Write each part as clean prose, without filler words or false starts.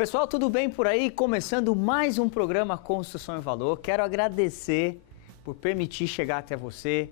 Pessoal, tudo bem por aí? Começando mais um programa Construção e Valor. Quero agradecer por permitir chegar até você,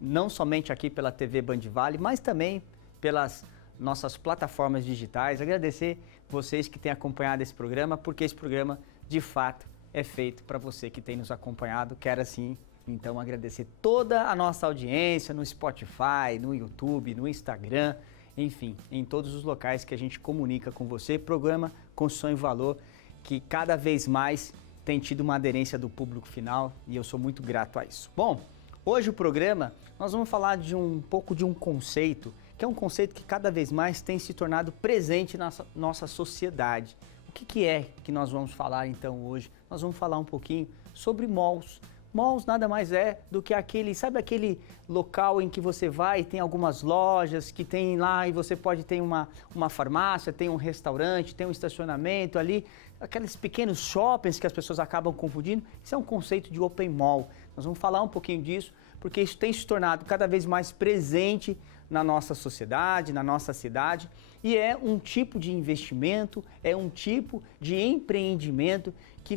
não somente aqui pela TV Band Vale, mas também pelas nossas plataformas digitais. Agradecer vocês que têm acompanhado esse programa, porque esse programa, de fato, é feito para você que tem nos acompanhado. Quero, assim, então, agradecer toda a nossa audiência no Spotify, no YouTube, no Instagram, enfim, em todos os locais que a gente comunica com você. Programa Construção e Valor, que cada vez mais tem tido uma aderência do público final e eu sou muito grato a isso. Bom, hoje o programa nós vamos falar de um pouco de um conceito, que é um conceito que cada vez mais tem se tornado presente na nossa sociedade. O que é que nós vamos falar então hoje? Nós vamos falar um pouquinho sobre malls. Malls nada mais é do que aquele, sabe aquele local em que você vai e tem algumas lojas que tem lá e você pode ter uma farmácia, tem um restaurante, tem um estacionamento ali, aqueles pequenos shoppings que as pessoas acabam confundindo. Isso é um conceito de open mall. Nós vamos falar um pouquinho disso, porque isso tem se tornado cada vez mais presente na nossa sociedade, na nossa cidade, e é um tipo de investimento, é um tipo de empreendimento que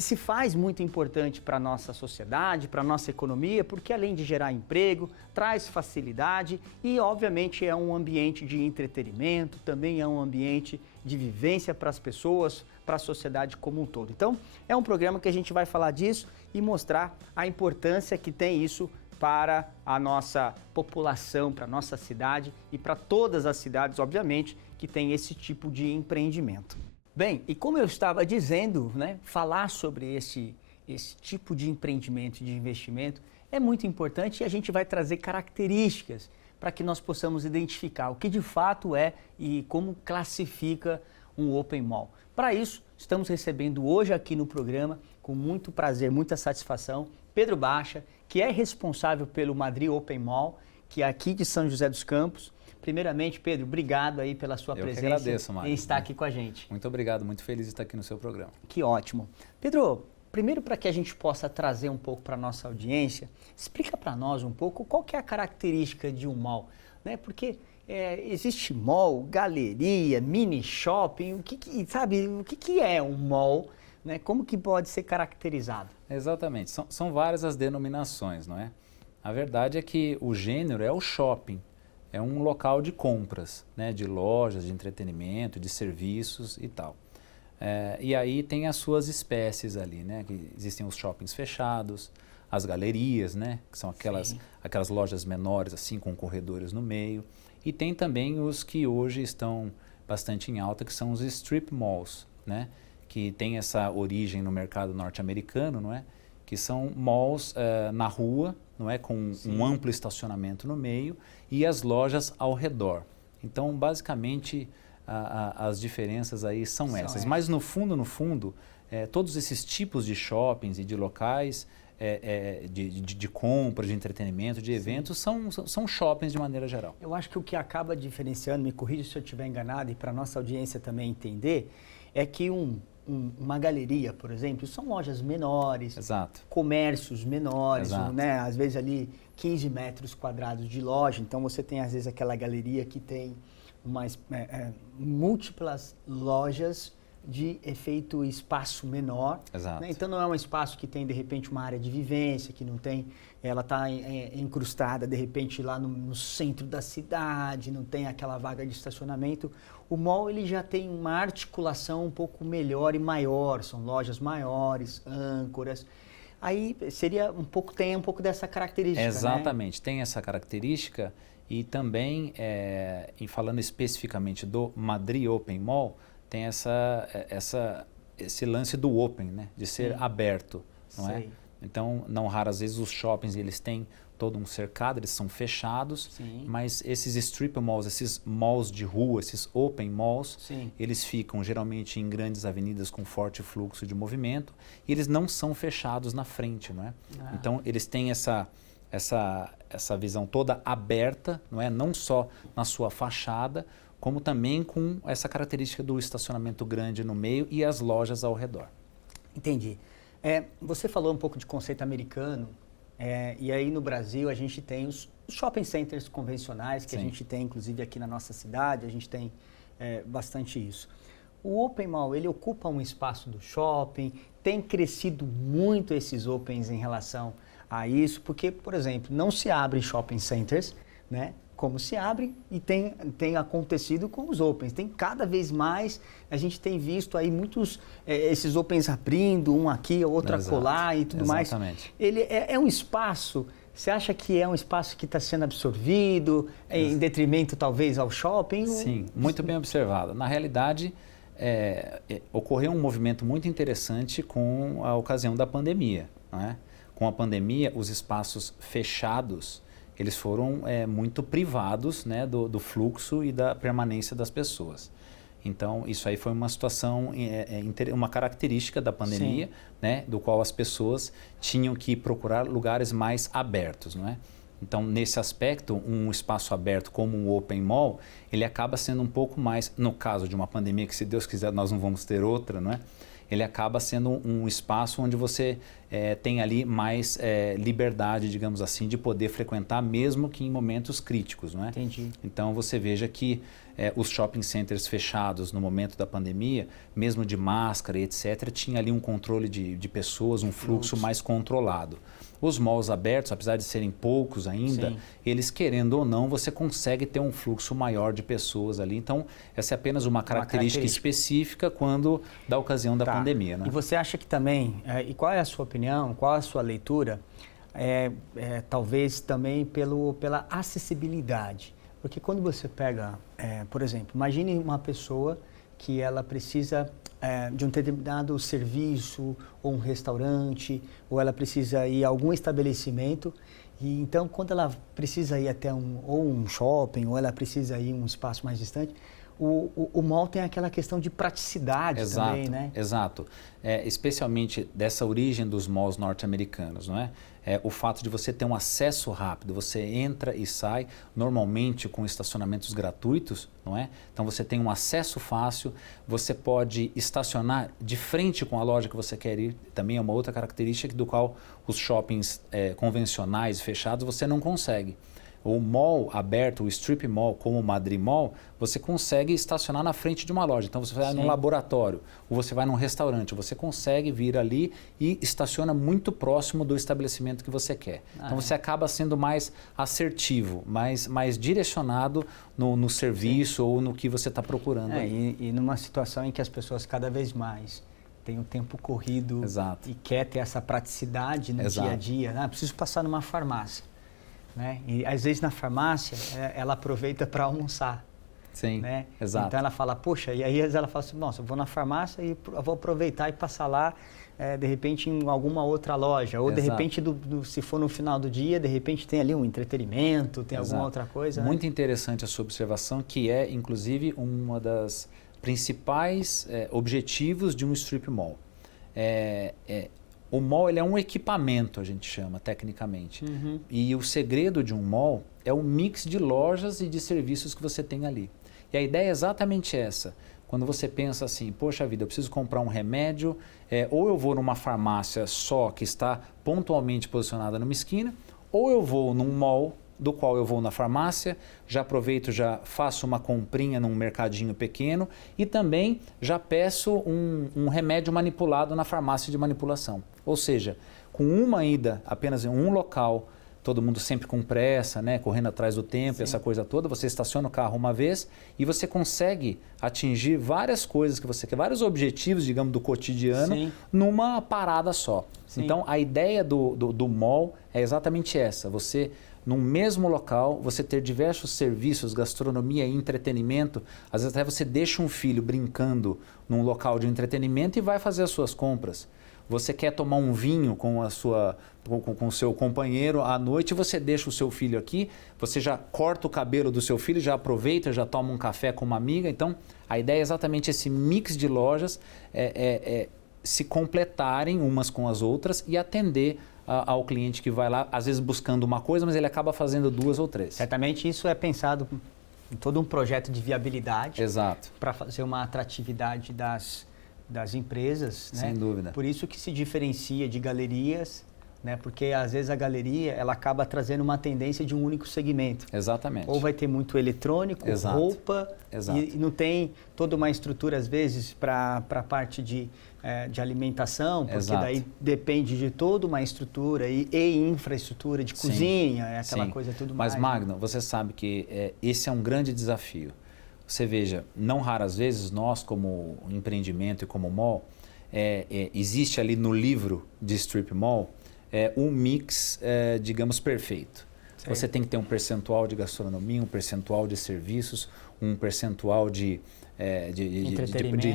se faz muito importante para a nossa sociedade, para a nossa economia, porque além de gerar emprego, traz facilidade e, obviamente, é um ambiente de entretenimento, também é um ambiente de vivência para as pessoas, para a sociedade como um todo. Então, é um programa que a gente vai falar disso e mostrar a importância que tem isso para a nossa população, para a nossa cidade e para todas as cidades, obviamente, que tem esse tipo de empreendimento. Bem, e como eu estava dizendo, falar sobre esse tipo de empreendimento e de investimento é muito importante e a gente vai trazer características para que nós possamos identificar o que de fato é e como classifica um open mall. Para isso, estamos recebendo hoje aqui no programa, com muito prazer, muita satisfação, Pedro Baixa, que é responsável pelo Madrid Open Mall, que é aqui de São José dos Campos. Primeiramente, Pedro, obrigado aí pela sua presença. Eu que agradeço, Mário. Em estar aqui com a gente. Muito obrigado, muito feliz de estar aqui no seu programa. Que ótimo. Pedro, primeiro para que a gente possa trazer um pouco para a nossa audiência, explica para nós um pouco qual que é a característica de um mall, Porque existe mall, galeria, mini shopping, o que é um mall, Como que pode ser caracterizado? Exatamente, são várias as denominações, não é? A verdade é que o gênero é o shopping. É um local de compras, de lojas, de entretenimento, de serviços e tal. E aí tem as suas espécies ali, que existem os shoppings fechados, as galerias, que são aquelas lojas menores assim com corredores no meio. E tem também os que hoje estão bastante em alta, que são os strip malls, que tem essa origem no mercado norte-americano, que são malls na rua, com um amplo estacionamento no meio e as lojas ao redor. Então, basicamente, as diferenças aí são essas. Mas no fundo, todos esses tipos de shoppings e de locais de compra, de entretenimento, de eventos, são shoppings de maneira geral. Eu acho que o que acaba diferenciando, me corrija se eu estiver enganado, e para a nossa audiência também entender, é que uma galeria, por exemplo, são lojas menores, Exato. Comércios menores, Exato. Às vezes ali 15 metros quadrados de loja, então você tem às vezes aquela galeria que tem múltiplas lojas de efeito espaço menor. Exato. Então não é um espaço que tem de repente uma área de vivência, que não tem, ela está incrustada de repente lá no centro da cidade, não tem aquela vaga de estacionamento. O mall ele já tem uma articulação um pouco melhor e maior, são lojas maiores, âncoras. Aí tem um pouco dessa característica. Exatamente, tem essa característica e também, falando especificamente do Madrid Open Mall, tem esse lance do open, de ser aberto, não é? Então, não raras vezes os shoppings eles têm todo um cercado, eles são fechados, mas esses strip malls, esses malls de rua, esses open malls, eles ficam geralmente em grandes avenidas com forte fluxo de movimento e eles não são fechados na frente, não é? Então, eles têm essa visão toda aberta, não só na sua fachada, como também com essa característica do estacionamento grande no meio e as lojas ao redor. Entendi. Você falou um pouco de conceito americano, e aí no Brasil a gente tem os shopping centers convencionais, que a gente tem inclusive aqui na nossa cidade, a gente tem bastante isso. O Open Mall, ele ocupa um espaço do shopping, tem crescido muito esses Opens em relação a isso, porque, por exemplo, não se abre shopping centers, né? Como se abre e tem acontecido com os Opens. Tem cada vez mais, a gente tem visto aí muitos, esses Opens abrindo, um aqui, outro acolá e tudo mais. Ele é um espaço, você acha que é um espaço que está sendo absorvido, em detrimento talvez ao shopping? Sim, muito bem observado. Na realidade, ocorreu um movimento muito interessante com a ocasião da pandemia, não é? Com a pandemia, os espaços fechados, eles foram muito privados, né, do fluxo e da permanência das pessoas. Então, isso aí foi uma situação, uma característica da pandemia, né, do qual as pessoas tinham que procurar lugares mais abertos, não é? Então, nesse aspecto, um espaço aberto como um Open Mall, ele acaba sendo um pouco mais, no caso de uma pandemia, que se Deus quiser nós não vamos ter outra, não é? Ele acaba sendo um espaço onde você tem ali mais liberdade, digamos assim, de poder frequentar, mesmo que em momentos críticos, não é? Entendi. Então, você veja que os shopping centers fechados no momento da pandemia, mesmo de máscara e etc., tinha ali um controle de pessoas, um fluxo mais controlado. Os malls abertos, apesar de serem poucos ainda, eles querendo ou não, você consegue ter um fluxo maior de pessoas ali. Então, essa é apenas uma característica específica quando da ocasião da pandemia. Né? E você acha que também, e qual é a sua opinião, qual é a sua leitura, talvez também pela acessibilidade? Porque quando você pega, por exemplo, imagine uma pessoa que ela precisa de um determinado serviço, ou um restaurante, ou ela precisa ir a algum estabelecimento, e então quando ela precisa ir até um shopping, ou ela precisa ir um espaço mais distante, o mall tem aquela questão de praticidade também, né? Exato. Especialmente dessa origem dos malls norte-americanos, não é? O fato de você ter um acesso rápido, você entra e sai, normalmente com estacionamentos gratuitos, não é? Então você tem um acesso fácil, você pode estacionar de frente com a loja que você quer ir, também é uma outra característica do qual os shoppings convencionais, fechados, você não consegue. O mall aberto, o strip mall, como o Madrid Mall, você consegue estacionar na frente de uma loja. Então você vai num laboratório, ou você vai num restaurante, você consegue vir ali e estaciona muito próximo do estabelecimento que você quer. Então você acaba sendo mais assertivo, mais direcionado no serviço ou no que você está procurando. E numa situação em que as pessoas cada vez mais têm um tempo corrido e quer ter essa praticidade no dia a dia. Preciso passar numa farmácia. Né? E às vezes na farmácia ela aproveita para almoçar. Sim, né? exato. Então ela fala, poxa, e aí às vezes ela fala assim, nossa, eu vou na farmácia e eu vou aproveitar e passar lá, de repente em alguma outra loja. Ou de repente, se for no final do dia, de repente tem ali um entretenimento, tem alguma outra coisa. Muito interessante a sua observação, que é inclusive uma das principais objetivos de um strip mall. O mall ele é um equipamento, a gente chama tecnicamente. E o segredo de um mall é o mix de lojas e de serviços que você tem ali. E a ideia é exatamente essa. Quando você pensa assim, poxa vida, eu preciso comprar um remédio, ou eu vou numa farmácia só que está pontualmente posicionada numa esquina, ou eu vou num mall do qual eu vou na farmácia, já aproveito, já faço uma comprinha num mercadinho pequeno e também já peço um remédio manipulado na farmácia de manipulação. Ou seja, com uma ida apenas em um local, todo mundo sempre com pressa, né, correndo atrás do tempo, essa coisa toda, você estaciona o carro uma vez e você consegue atingir várias coisas que você quer, vários objetivos, digamos, do cotidiano, numa parada só. Então, a ideia do mall é exatamente essa, você... Num mesmo local, você ter diversos serviços, gastronomia e entretenimento. Às vezes até você deixa um filho brincando num local de entretenimento e vai fazer as suas compras. Você quer tomar um vinho com o seu companheiro à noite, você deixa o seu filho aqui, você já corta o cabelo do seu filho, já aproveita, já toma um café com uma amiga. Então, a ideia é exatamente esse mix de lojas se completarem umas com as outras e atender ao cliente que vai lá, às vezes buscando uma coisa, mas ele acaba fazendo duas ou três. Certamente isso é pensado em todo um projeto de viabilidade. Exato. Para fazer uma atratividade das empresas. Sem dúvida. Por isso que se diferencia de galerias, né? Porque às vezes a galeria ela acaba trazendo uma tendência de um único segmento. Exatamente. Ou vai ter muito eletrônico, Exato. roupa, Exato. E não tem toda uma estrutura, às vezes, para a parte de alimentação, porque Exato. daí depende de toda uma estrutura e infraestrutura de Sim. cozinha, aquela Sim. coisa tudo mais. Mas, Magno, você sabe que esse é um grande desafio. Você veja, não raras vezes nós, como empreendimento e como mall, existe ali no livro de Strip Mall um mix, digamos, perfeito. Sim. Você tem que ter um percentual de gastronomia, um percentual de serviços, um percentual de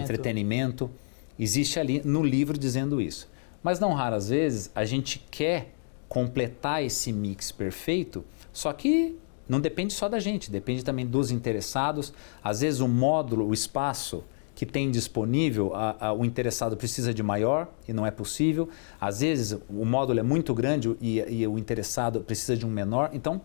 entretenimento. Existe ali no livro dizendo isso. Mas não raras vezes a gente quer completar esse mix perfeito, só que não depende só da gente, depende também dos interessados. Às vezes o módulo, o espaço que tem disponível, o interessado precisa de maior e não é possível. Às vezes o módulo é muito grande e o interessado precisa de um menor. Então,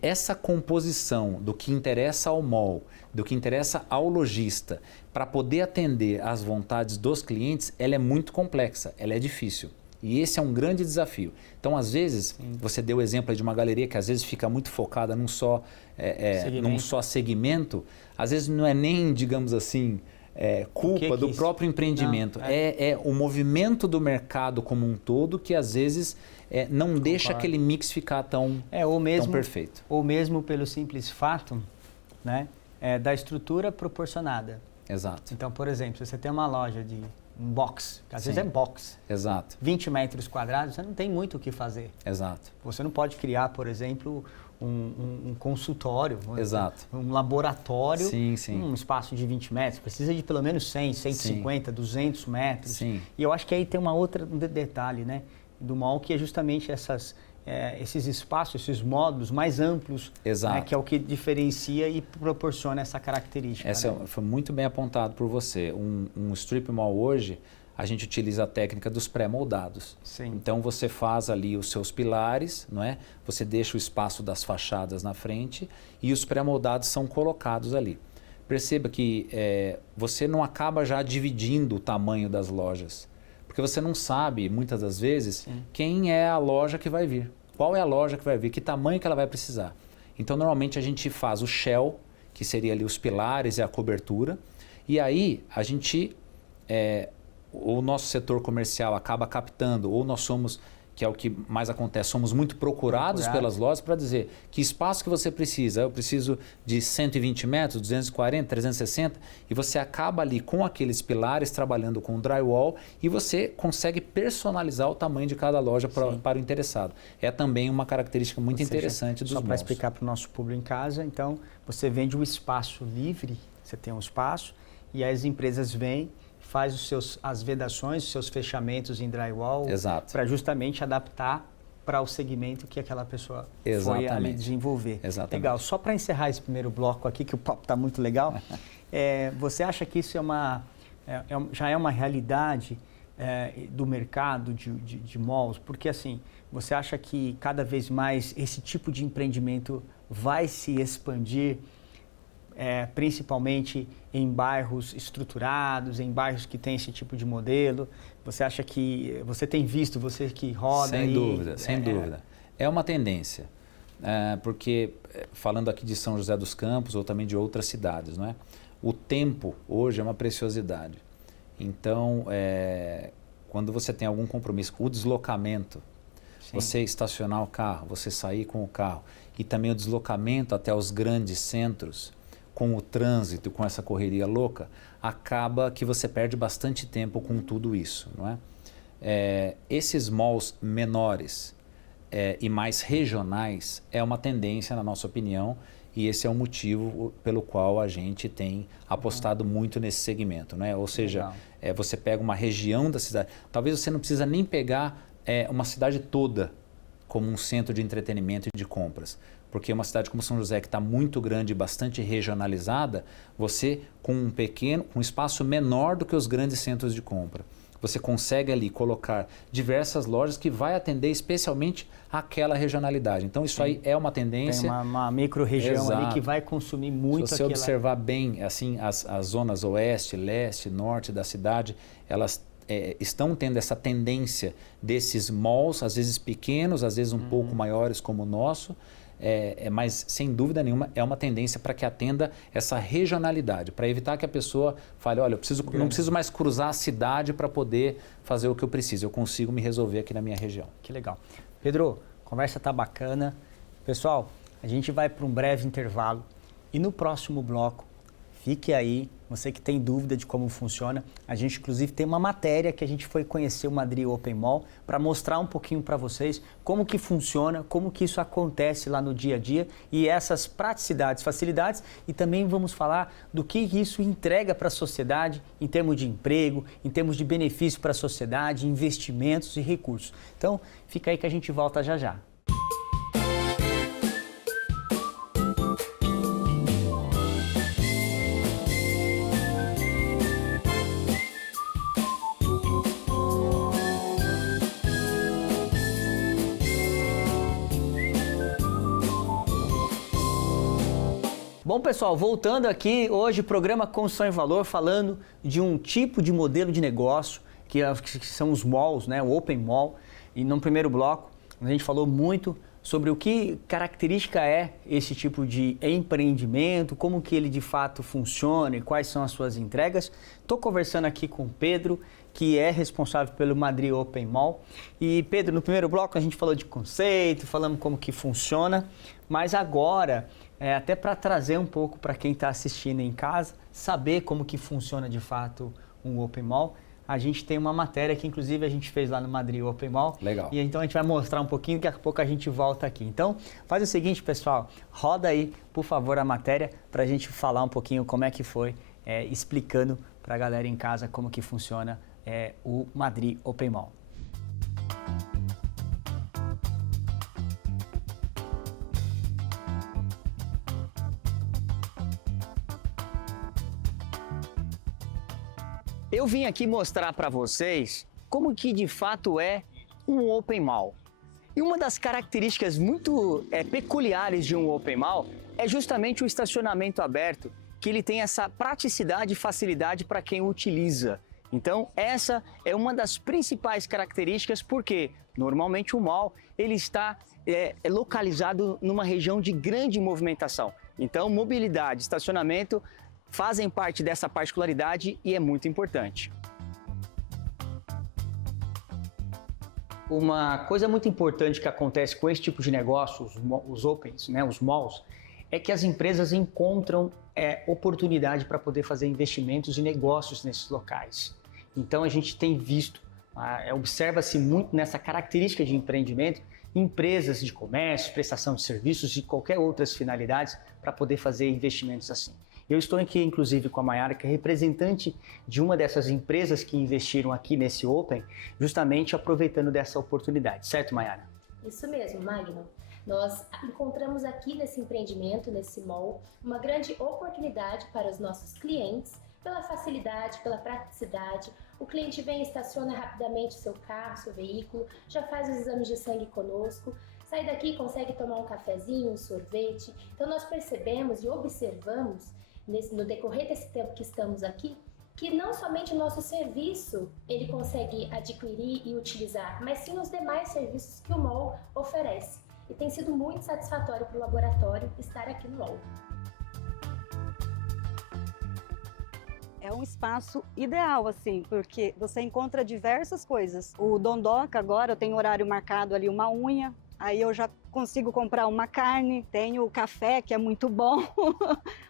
essa composição do que interessa ao mall, do que interessa ao lojista, para poder atender às vontades dos clientes, ela é muito complexa, ela é difícil. E esse é um grande desafio. Então, às vezes, você deu o exemplo de uma galeria que às vezes fica muito focada num só segmento. Às vezes não é nem, digamos assim, culpa do próprio empreendimento. Não, é o movimento do mercado como um todo que às vezes não deixa aquele mix ficar tão perfeito. Ou mesmo pelo simples fato, né, da estrutura proporcionada. Exato. Então, por exemplo, se você tem uma loja de um box, que às vezes é box. Exato. 20 metros quadrados, você não tem muito o que fazer. Exato. Você não pode criar, por exemplo, um consultório, Exato. um laboratório, sim, sim. um espaço de 20 metros. Precisa de pelo menos 100, 150, sim. 200 metros. Sim. E eu acho que aí tem um detalhe, né, do mall, que é justamente esses espaços, esses módulos mais amplos, né, que é o que diferencia e proporciona essa característica. Foi muito bem apontado por você. Um strip mall hoje, a gente utiliza a técnica dos pré-moldados. Então você faz ali os seus pilares, não é? Você deixa o espaço das fachadas na frente e os pré-moldados são colocados ali. Perceba que você não acaba já dividindo o tamanho das lojas, porque você não sabe, muitas das vezes, sim. quem é a loja que vai vir. Qual é a loja que vai vir, que tamanho que ela vai precisar. Então, normalmente, a gente faz o shell, que seria ali os pilares e a cobertura, e aí a gente, o nosso setor comercial acaba captando, ou nós somos, que é o que mais acontece, somos muito procurados pelas lojas para dizer que espaço que você precisa. Eu preciso de 120 metros, 240, 360, e você acaba ali com aqueles pilares trabalhando com drywall e você consegue personalizar o tamanho de cada loja para o interessado. É também uma característica muito interessante dos malls. Só para explicar para o nosso público em casa, então você vende um espaço livre, você tem um espaço e as empresas vêm, faz as vedações, os seus fechamentos em drywall, para justamente adaptar para o segmento que aquela pessoa foi ali desenvolver. Exatamente. Legal. Só para encerrar esse primeiro bloco aqui, que o papo está muito legal, você acha que isso já é uma realidade do mercado de malls? Porque assim, você acha que cada vez mais esse tipo de empreendimento vai se expandir, principalmente em bairros estruturados, em bairros que tem esse tipo de modelo? Você acha que você tem visto, você que roda? Sem dúvida, sem dúvida. É uma tendência, porque falando aqui de São José dos Campos ou também de outras cidades, não é? O tempo hoje é uma preciosidade. Então, quando você tem algum compromisso, o deslocamento, sim. Você estacionar o carro, você sair com o carro e também o deslocamento até os grandes centros, com o trânsito, com essa correria louca, acaba que você perde bastante tempo com tudo isso, não é? Esses malls menores e mais regionais é uma tendência, na nossa opinião, e esse é o motivo pelo qual a gente tem apostado muito nesse segmento, né? Ou seja, você pega uma região da cidade, talvez você não precisa nem pegar uma cidade toda como um centro de entretenimento e de compras. Porque uma cidade como São José, que está muito grande e bastante regionalizada, você, com um espaço menor do que os grandes centros de compra, você consegue ali colocar diversas lojas que vai atender especialmente aquela regionalidade. Então, isso aí é uma tendência. Tem uma micro-região ali que vai consumir muito. Se você observar bem, assim, as zonas oeste, leste, norte da cidade, elas estão tendo essa tendência desses malls, às vezes pequenos, às vezes um pouco maiores como o nosso, mas sem dúvida nenhuma é uma tendência para que atenda essa regionalidade, para evitar que a pessoa fale, olha, não preciso mais cruzar a cidade para poder fazer o que eu preciso, eu consigo me resolver aqui na minha região. Que legal. Pedro, a conversa tá bacana. Pessoal, a gente vai para um breve intervalo e no próximo bloco, fique aí, você que tem dúvida de como funciona, a gente inclusive tem uma matéria que a gente foi conhecer o Madrid Open Mall para mostrar um pouquinho para vocês como que funciona, como que isso acontece lá no dia a dia e essas praticidades, facilidades, e também vamos falar do que isso entrega para a sociedade em termos de emprego, em termos de benefício para a sociedade, investimentos e recursos. Então, fica aí que a gente volta já já. Bom, pessoal, voltando aqui, hoje programa Construção em Valor, falando de um tipo de modelo de negócio, que são os malls, né, o Open Mall. E no primeiro bloco, a gente falou muito sobre o que característica é esse tipo de empreendimento, como que ele de fato funciona e quais são as suas entregas. Estou conversando aqui com o Pedro, que é responsável pelo Madrid Open Mall. E Pedro, no primeiro bloco a gente falou de conceito, falamos como que funciona, mas agora, até para trazer um pouco para quem está assistindo em casa, saber como que funciona de fato um Open Mall, a gente tem uma matéria que inclusive a gente fez lá no Madrid Open Mall. Legal. E então a gente vai mostrar um pouquinho, daqui a pouco a gente volta aqui. Então, faz o seguinte, pessoal, roda aí, por favor, a matéria para a gente falar um pouquinho como é que foi, explicando para a galera em casa como que funciona o Madrid Open Mall. Eu vim aqui mostrar para vocês como que de fato é um Open Mall. E uma das características muito peculiares de um Open Mall é justamente o estacionamento aberto, que ele tem essa praticidade e facilidade para quem o utiliza. Então, essa é uma das principais características, porque normalmente o mall ele está localizado numa região de grande movimentação. Então, mobilidade, estacionamento fazem parte dessa particularidade e é muito importante. Uma coisa muito importante que acontece com esse tipo de negócio, os opens, né, os malls, é que as empresas encontram oportunidade para poder fazer investimentos e negócios nesses locais. Então a gente tem visto, observa-se muito nessa característica de empreendimento, empresas de comércio, prestação de serviços e qualquer outras finalidades para poder fazer investimentos assim. Eu estou aqui, inclusive, com a Mayara, que é representante de uma dessas empresas que investiram aqui nesse Open, justamente aproveitando dessa oportunidade. Certo, Mayara? Isso mesmo, Magno. Nós encontramos aqui nesse empreendimento, nesse mall, uma grande oportunidade para os nossos clientes, pela facilidade, pela praticidade. O cliente vem e estaciona rapidamente seu carro, seu veículo, já faz os exames de sangue conosco, sai daqui e consegue tomar um cafezinho, um sorvete. Então nós percebemos e observamos no decorrer desse tempo que estamos aqui, que não somente o nosso serviço ele consegue adquirir e utilizar, mas sim os demais serviços que o mall oferece. E tem sido muito satisfatório para o laboratório estar aqui no mall. É um espaço ideal, assim, porque você encontra diversas coisas. O Dondoca agora, eu tenho horário marcado ali, uma unha, aí eu já consigo comprar uma carne, tenho o café, que é muito bom,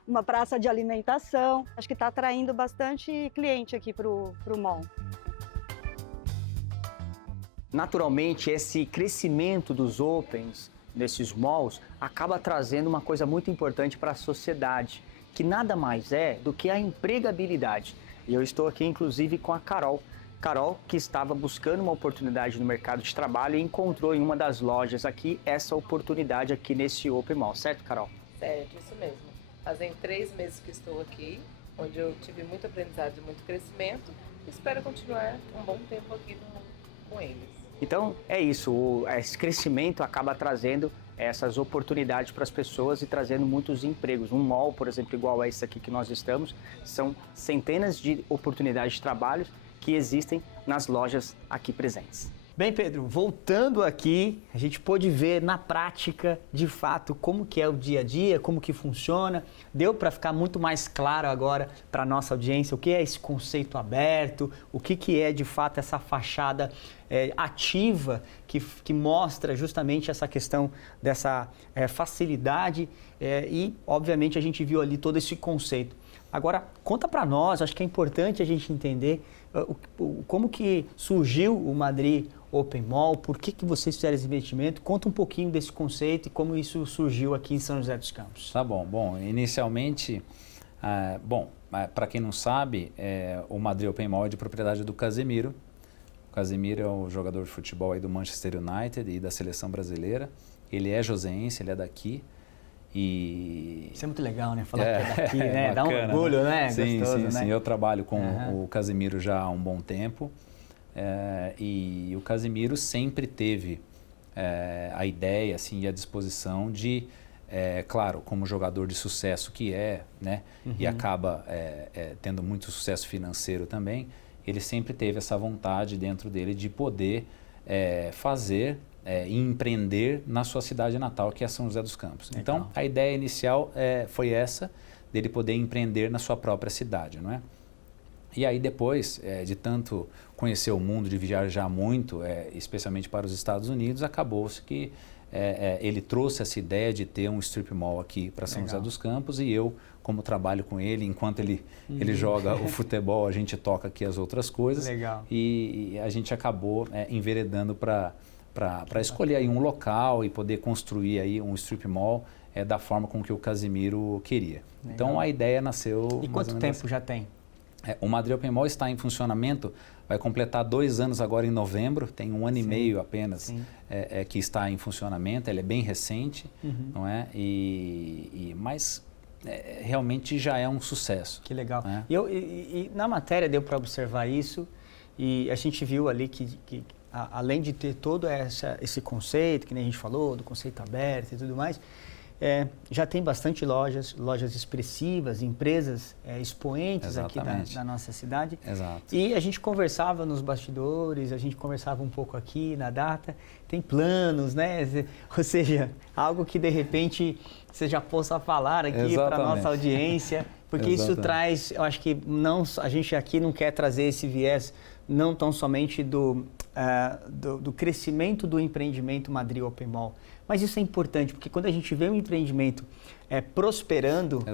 uma praça de alimentação. Acho que está atraindo bastante cliente aqui para o mall. Naturalmente, esse crescimento dos opens, nesses malls, acaba trazendo uma coisa muito importante para a sociedade, que nada mais é do que a empregabilidade. E eu estou aqui, inclusive, com a Carol. Carol, que estava buscando uma oportunidade no mercado de trabalho e encontrou em uma das lojas aqui essa oportunidade aqui nesse Open Mall. Certo, Carol? Certo, isso mesmo. Fazem 3 meses que estou aqui, onde eu tive muito aprendizado e muito crescimento. E espero continuar um bom tempo aqui com eles. Então, é isso. Esse crescimento acaba trazendo essas oportunidades para as pessoas e trazendo muitos empregos. Um mall, por exemplo, igual a esse aqui que nós estamos, são centenas de oportunidades de trabalho que existem nas lojas aqui presentes. Bem, Pedro, voltando aqui, a gente pôde ver na prática, de fato, como que é o dia a dia, como que funciona. Deu para ficar muito mais claro agora para a nossa audiência o que é esse conceito aberto, o que é, de fato, essa fachada ativa que mostra justamente essa questão dessa facilidade e, obviamente, a gente viu ali todo esse conceito. Agora, conta para nós, acho que é importante a gente entender como que surgiu o Madrid Open Mall, por que vocês fizeram esse investimento? Conta um pouquinho desse conceito e como isso surgiu aqui em São José dos Campos. Tá bom. Bom, inicialmente, para quem não sabe, o Madrid Open Mall é de propriedade do Casemiro. O Casemiro é o jogador de futebol aí do Manchester United e da seleção brasileira. Ele é joseense, ele é daqui. Isso é muito legal, né? Falar que é daqui, né? Bacana, dá um orgulho, né? Sim, Gostoso, né? sim. Eu trabalho com o Casemiro já há um bom tempo. E o Casemiro sempre teve a ideia assim, e a disposição de, claro, como jogador de sucesso que né? E acaba tendo muito sucesso financeiro também, ele sempre teve essa vontade dentro dele de poder fazer e empreender na sua cidade natal, que é São José dos Campos. Legal. Então, a ideia inicial foi essa, dele poder empreender na sua própria cidade, não é? E aí depois, de tanto conhecer o mundo, de viajar muito, especialmente para os Estados Unidos, acabou-se que ele trouxe essa ideia de ter um strip mall aqui para São José dos Campos e eu, como trabalho com ele, enquanto ele joga o futebol, a gente toca aqui as outras coisas. Legal. E a gente acabou enveredando para escolher aí um local e poder construir aí um strip mall da forma com que o Casemiro queria. Legal. Então a ideia nasceu... E quanto tempo já tem? O Madrid Open Mall está em funcionamento, vai completar 2 anos agora em novembro, tem 1 ano e meio apenas que está em funcionamento, ele é bem recente, não é? Mas realmente já é um sucesso. Que legal. Né? E na matéria deu para observar isso e a gente viu ali que além de ter todo esse conceito, que nem a gente falou, do conceito aberto e tudo mais, já tem bastante lojas expressivas, empresas expoentes aqui da nossa cidade. Exato. E a gente conversava nos bastidores, a gente conversava um pouco aqui na data, tem planos, né? Ou seja, algo que de repente você já possa falar aqui para a nossa audiência, porque isso traz, eu acho que a gente aqui não quer trazer esse viés não tão somente do crescimento do empreendimento Madrid Open Mall, mas isso é importante, porque quando a gente vê um empreendimento prosperando,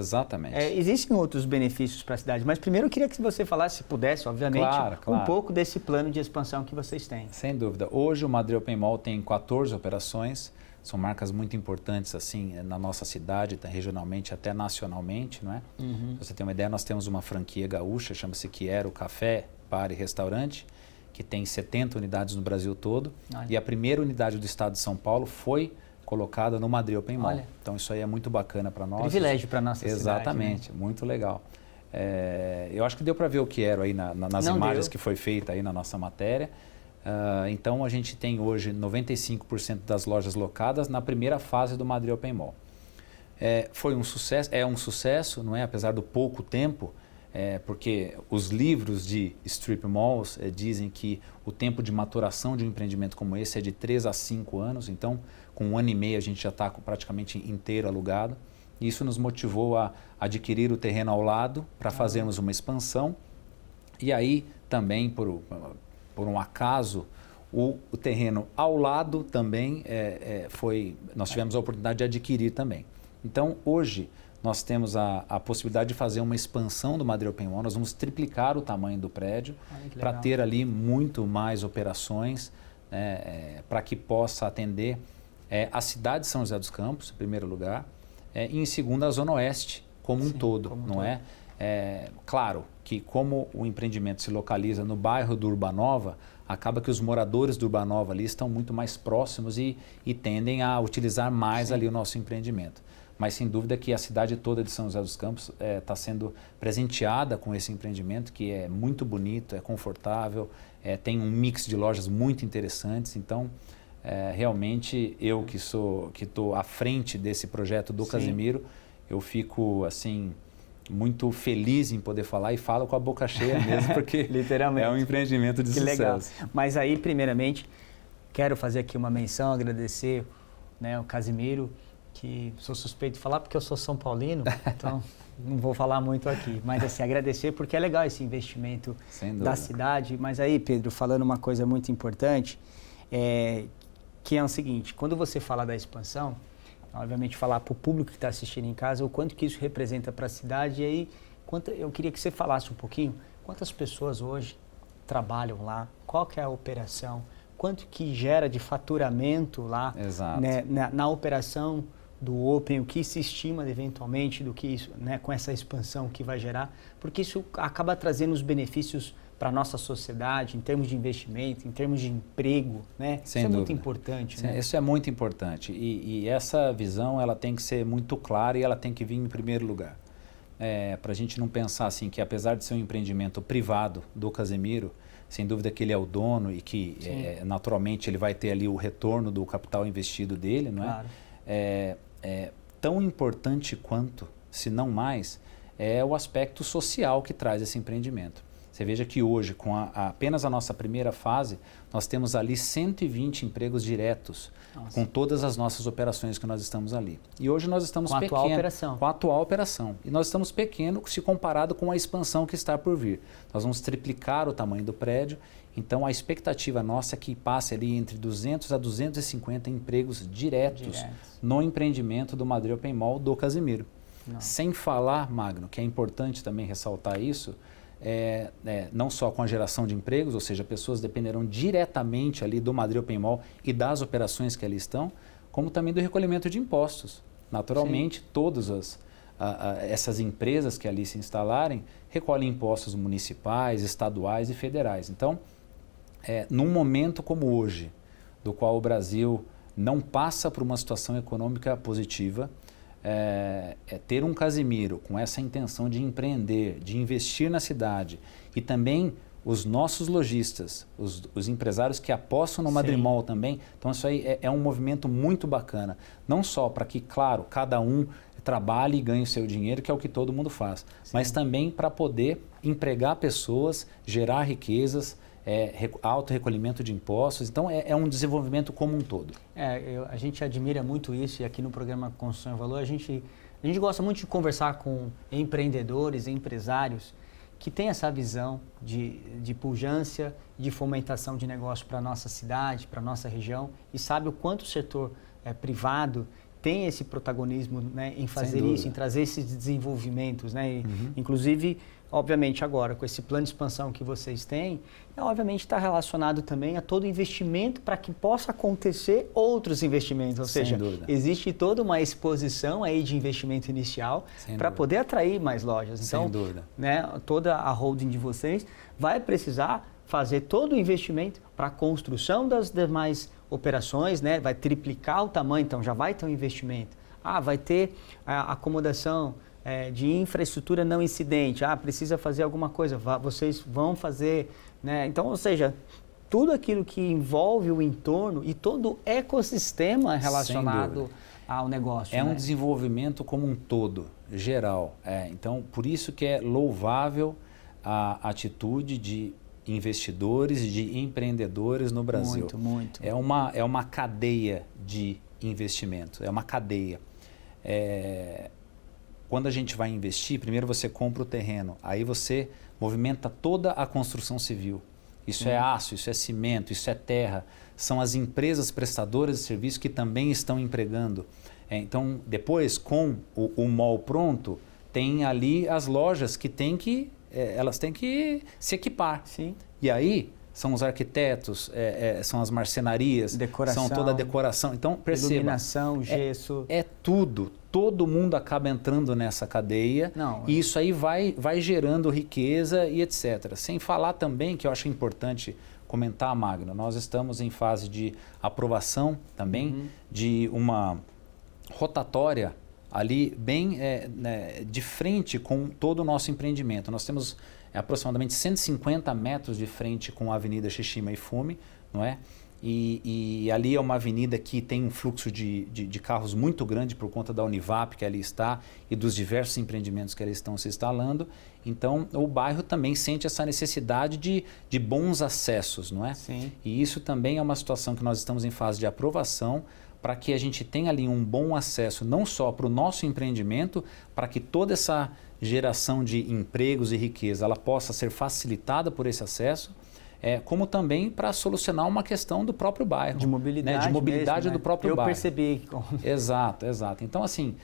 existem outros benefícios para a cidade. Mas primeiro eu queria que você falasse, se pudesse, obviamente, um pouco desse plano de expansão que vocês têm. Sem dúvida. Hoje o Madrid Open Mall tem 14 operações, são marcas muito importantes assim na nossa cidade, regionalmente até nacionalmente, não é? Pra você ter uma ideia, nós temos uma franquia gaúcha, chama-se Quero Café, Bar e Restaurante, que tem 70 unidades no Brasil todo. Olha. E a primeira unidade do estado de São Paulo foi colocada no Madrid Open Mall. Olha. Então isso aí é muito bacana para nós. Privilégio para nossa cidade. Exatamente, né? Muito legal. Eu acho que deu para ver o que era aí nas imagens que foi feita aí na nossa matéria. Então a gente tem hoje 95% das lojas locadas na primeira fase do Madrid Open Mall. Foi um sucesso, é um sucesso, não é? Apesar do pouco tempo, porque os livros de strip malls dizem que o tempo de maturação de um empreendimento como esse é de 3 a 5 anos, então com 1 ano e meio a gente já está praticamente inteiro alugado. E isso nos motivou a adquirir o terreno ao lado para fazermos uma expansão. E aí também, por um acaso, o terreno ao lado também nós tivemos a oportunidade de adquirir também. Então hoje nós temos a possibilidade de fazer uma expansão do Madrid Open Mall. Nós vamos triplicar o tamanho do prédio para ter ali muito mais operações, para que possa atender a cidade de São José dos Campos, em primeiro lugar, e em segundo a Zona Oeste como um todo, não é? Claro que como o empreendimento se localiza no bairro do Urbanova, acaba que os moradores do Urbanova ali estão muito mais próximos e tendem a utilizar mais ali o nosso empreendimento. Mas sem dúvida que a cidade toda de São José dos Campos está sendo presenteada com esse empreendimento que é muito bonito, é confortável, tem um mix de lojas muito interessantes. Então, realmente eu que estou à frente desse projeto do Casemiro, eu fico assim muito feliz em poder falar e falo com a boca cheia mesmo, porque Literalmente. é um empreendimento de Que sucesso. legal. Mas aí, primeiramente, quero fazer aqui uma menção, agradecer, né, o Casimiro, que sou suspeito de falar porque eu sou São Paulino, então não vou falar muito aqui. Mas assim, agradecer porque é legal esse investimento da cidade. Mas aí, Pedro, falando uma coisa muito importante, que é o seguinte, quando você fala da expansão, obviamente falar para o público que está assistindo em casa o quanto que isso representa para a cidade. E aí, eu queria que você falasse um pouquinho quantas pessoas hoje trabalham lá, qual que é a operação, quanto que gera de faturamento lá, né, na operação do Open, o que se estima eventualmente do que isso, né, com essa expansão que vai gerar, porque isso acaba trazendo os benefícios para a nossa sociedade, em termos de investimento, em termos de emprego, né? Sem isso é dúvida. muito importante, né? Isso é muito importante e essa visão ela tem que ser muito clara e ela tem que vir em primeiro lugar. Para a gente não pensar assim que apesar de ser um empreendimento privado do Casimiro, sem dúvida que ele é o dono e que naturalmente ele vai ter ali o retorno do capital investido dele, não é? Claro. Tão importante quanto, se não mais, é o aspecto social que traz esse empreendimento. Você veja que hoje, com apenas a nossa primeira fase, nós temos ali 120 empregos diretos, com todas as nossas operações que nós estamos ali. E hoje nós estamos pequenos. Com a atual operação. E nós estamos pequenos se comparado com a expansão que está por vir. Nós vamos triplicar o tamanho do prédio, então a expectativa nossa é que passe ali entre 200 a 250 empregos diretos no empreendimento do Madrid Open Mall do Casimiro. Sem falar, Magno, que é importante também ressaltar isso, não só com a geração de empregos, ou seja, pessoas dependerão diretamente ali do Madrid Open Mall e das operações que ali estão, como também do recolhimento de impostos. Naturalmente, todas essas empresas que ali se instalarem recolhem impostos municipais, estaduais e federais. Então, num momento como hoje, do qual o Brasil não passa por uma situação econômica positiva, ter um Casimiro com essa intenção de empreender, de investir na cidade e também os nossos lojistas, os empresários que apostam no Madrid Mall também. Então isso aí é um movimento muito bacana. Não só para que, claro, cada um trabalhe e ganhe o seu dinheiro, que é o que todo mundo faz, mas também para poder empregar pessoas, gerar riquezas, alto recolhimento de impostos. Então é um desenvolvimento como um todo. A gente admira muito isso e aqui no programa Construção e Valor a gente gosta muito de conversar com empreendedores, empresários que têm essa visão de pujança, de fomentação de negócio para a nossa cidade, para a nossa região e sabe o quanto o setor privado tem esse protagonismo, né, em fazer isso, em trazer esses desenvolvimentos, né? E, inclusive, obviamente agora com esse plano de expansão que vocês têm, obviamente está relacionado também a todo investimento para que possa acontecer outros investimentos, ou seja, existe toda uma exposição aí de investimento inicial para poder atrair mais lojas. Então, né, toda a holding de vocês vai precisar fazer todo o investimento para a construção das demais operações, né? Vai triplicar o tamanho, então já vai ter um investimento. Vai ter a acomodação de infraestrutura não incidente. Precisa fazer alguma coisa, vocês vão fazer, né? Então, ou seja, tudo aquilo que envolve o entorno e todo o ecossistema relacionado ao negócio. Um desenvolvimento como um todo, geral. Então, por isso que é louvável a atitude de investidores e de empreendedores no Brasil. Muito, muito. É uma cadeia de investimento, é uma cadeia. Quando a gente vai investir, primeiro você compra o terreno, aí você movimenta toda a construção civil. Isso é aço, isso é cimento, isso é terra. São as empresas prestadoras de serviço que também estão empregando. Então, depois, com o mall pronto, tem ali as lojas que elas têm que se equipar. E aí, são os arquitetos, são as marcenarias, são toda a decoração. Então, perceba. Iluminação, gesso. Tudo. Todo mundo acaba entrando nessa cadeia e isso aí vai gerando riqueza e etc. Sem falar também, que eu acho importante comentar, Magno, nós estamos em fase de aprovação também de uma rotatória ali bem de frente com todo o nosso empreendimento. Nós temos aproximadamente 150 metros de frente com a Avenida Shishima e Fume, não é? e ali é uma avenida que tem um fluxo de carros muito grande por conta da Univap que ali está e dos diversos empreendimentos que ali estão se instalando. Então, o bairro também sente essa necessidade de bons acessos, não é? Sim. E isso também é uma situação que nós estamos em fase de aprovação para que a gente tenha ali um bom acesso, não só para o nosso empreendimento, para que toda essa geração de empregos e riqueza ela possa ser facilitada por esse acesso, como também para solucionar uma questão do próprio bairro. De mobilidade, né? De mobilidade mesmo, do próprio Eu bairro. percebi. Exato. Então, assim,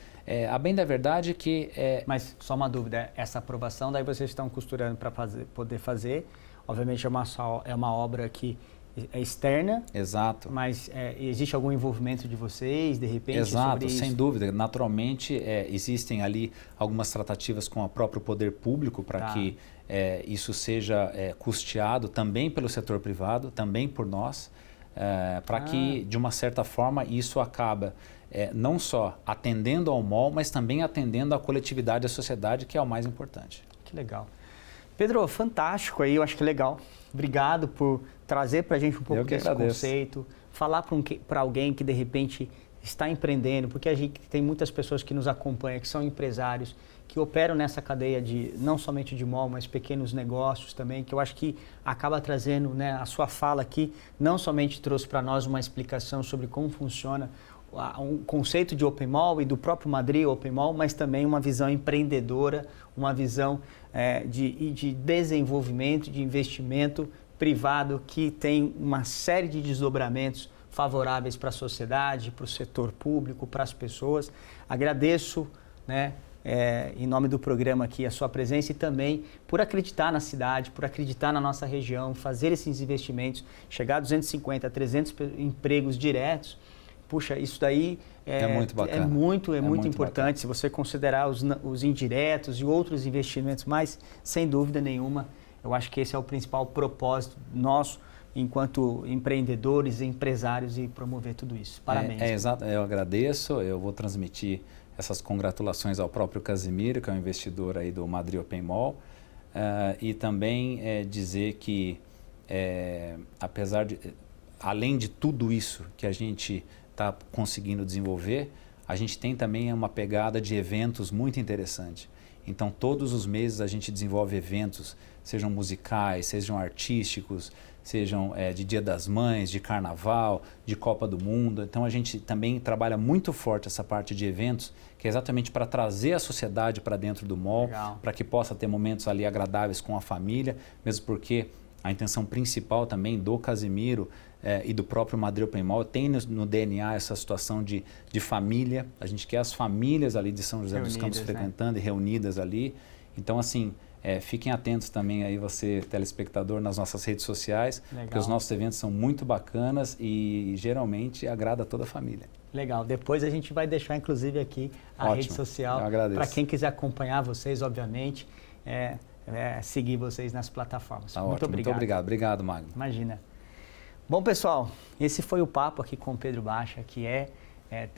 a bem da verdade é que... Mas só uma dúvida, essa aprovação, daí vocês estão costurando para poder fazer. Obviamente é uma obra que é externa. Exato. Mas existe algum envolvimento de vocês, de repente, Exato, sobre isso? sem dúvida. Naturalmente, existem ali algumas tratativas com o próprio poder público para que isso seja custeado também pelo setor privado, também por nós, para que, de uma certa forma, isso acaba não só atendendo ao mall, mas também atendendo à coletividade, à sociedade, que é o mais importante. Que legal. Pedro, fantástico aí, eu acho que legal. Obrigado por trazer para a gente um pouco desse conceito, falar para alguém que, de repente, está empreendendo, porque a gente tem muitas pessoas que nos acompanham, que são empresários, que operam nessa cadeia não somente de mall, mas pequenos negócios também, que eu acho que acaba trazendo, né, a sua fala aqui, não somente trouxe para nós uma explicação sobre como funciona um conceito de Open Mall e do próprio Madrid Open Mall, mas também uma visão empreendedora, uma visão de desenvolvimento, de investimento privado que tem uma série de desdobramentos favoráveis para a sociedade, para o setor público, para as pessoas. Agradeço, né, em nome do programa aqui, a sua presença e também por acreditar na cidade, por acreditar na nossa região, fazer esses investimentos, chegar a 250, 300 empregos diretos. Puxa, isso daí é muito bacana. É muito importante, bacana. se você considerar os indiretos e outros investimentos, mas sem dúvida nenhuma, eu acho que esse é o principal propósito nosso enquanto empreendedores e empresários e promover tudo isso. Parabéns. Exato, eu agradeço, eu vou transmitir essas congratulações ao próprio Casimiro, que é um investidor aí do Madrid Open Mall, e também dizer que, além de tudo isso que a gente está conseguindo desenvolver, a gente tem também uma pegada de eventos muito interessante. Então, todos os meses a gente desenvolve eventos, sejam musicais, sejam artísticos, sejam de Dia das Mães, de Carnaval, de Copa do Mundo. Então, a gente também trabalha muito forte essa parte de eventos, que é exatamente para trazer a sociedade para dentro do mall, para que possa ter momentos ali agradáveis com a família, mesmo porque a intenção principal também do Casimiro e do próprio Madrid Open Mall tem no DNA essa situação de família. A gente quer as famílias ali de São José dos Campos frequentando e reunidas ali. Então, assim, fiquem atentos também aí, você, telespectador, nas nossas redes sociais, porque os nossos eventos são muito bacanas e geralmente agrada a toda a família. Legal. Depois a gente vai deixar, inclusive, aqui a rede social para quem quiser acompanhar vocês, obviamente, seguir vocês nas plataformas. Muito obrigado. Muito obrigado. Obrigado, Magno. Imagina. Bom, pessoal, esse foi o papo aqui com o Pedro Baixa, que é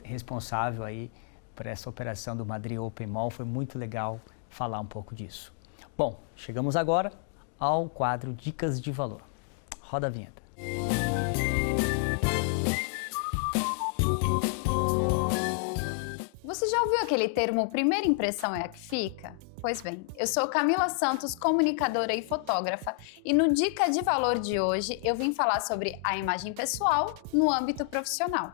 responsável aí por essa operação do Madrid Open Mall. Foi muito legal falar um pouco disso. Bom, chegamos agora ao quadro Dicas de Valor. Roda a vinheta. Você já ouviu aquele termo primeira impressão é a que fica? Pois bem, eu sou Camila Santos, comunicadora e fotógrafa, e no Dica de Valor de hoje eu vim falar sobre a imagem pessoal no âmbito profissional.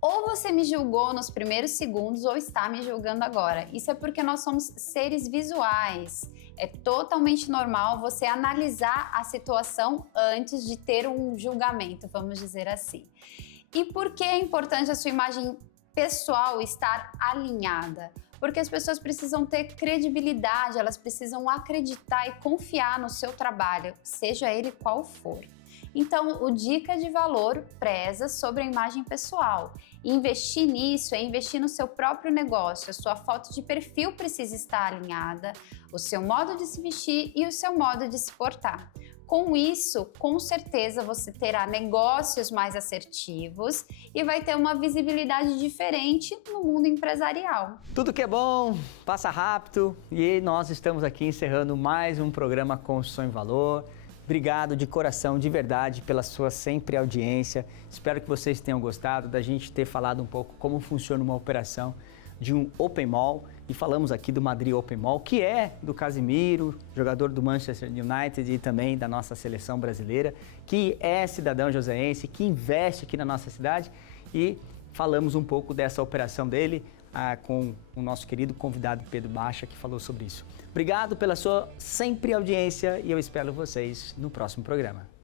Ou você me julgou nos primeiros segundos ou está me julgando agora. Isso é porque nós somos seres visuais. É totalmente normal você analisar a situação antes de ter um julgamento, vamos dizer assim. E por que é importante a sua imagem pessoal estar alinhada? Porque as pessoas precisam ter credibilidade, elas precisam acreditar e confiar no seu trabalho, seja ele qual for. Então, o Dica de Valor preza sobre a imagem pessoal. Investir nisso é investir no seu próprio negócio. A sua foto de perfil precisa estar alinhada, o seu modo de se vestir e o seu modo de se portar. Com isso, com certeza você terá negócios mais assertivos e vai ter uma visibilidade diferente no mundo empresarial. Tudo que é bom, passa rápido e nós estamos aqui encerrando mais um programa Construção em Valor. Obrigado de coração, de verdade, pela sua sempre audiência. Espero que vocês tenham gostado da gente ter falado um pouco como funciona uma operação de um Open Mall. E falamos aqui do Madrid Open Mall, que é do Casemiro, jogador do Manchester United e também da nossa seleção brasileira, que é cidadão joseense, que investe aqui na nossa cidade. E falamos um pouco dessa operação dele com o nosso querido convidado Pedro Baixa, que falou sobre isso. Obrigado pela sua sempre audiência e eu espero vocês no próximo programa.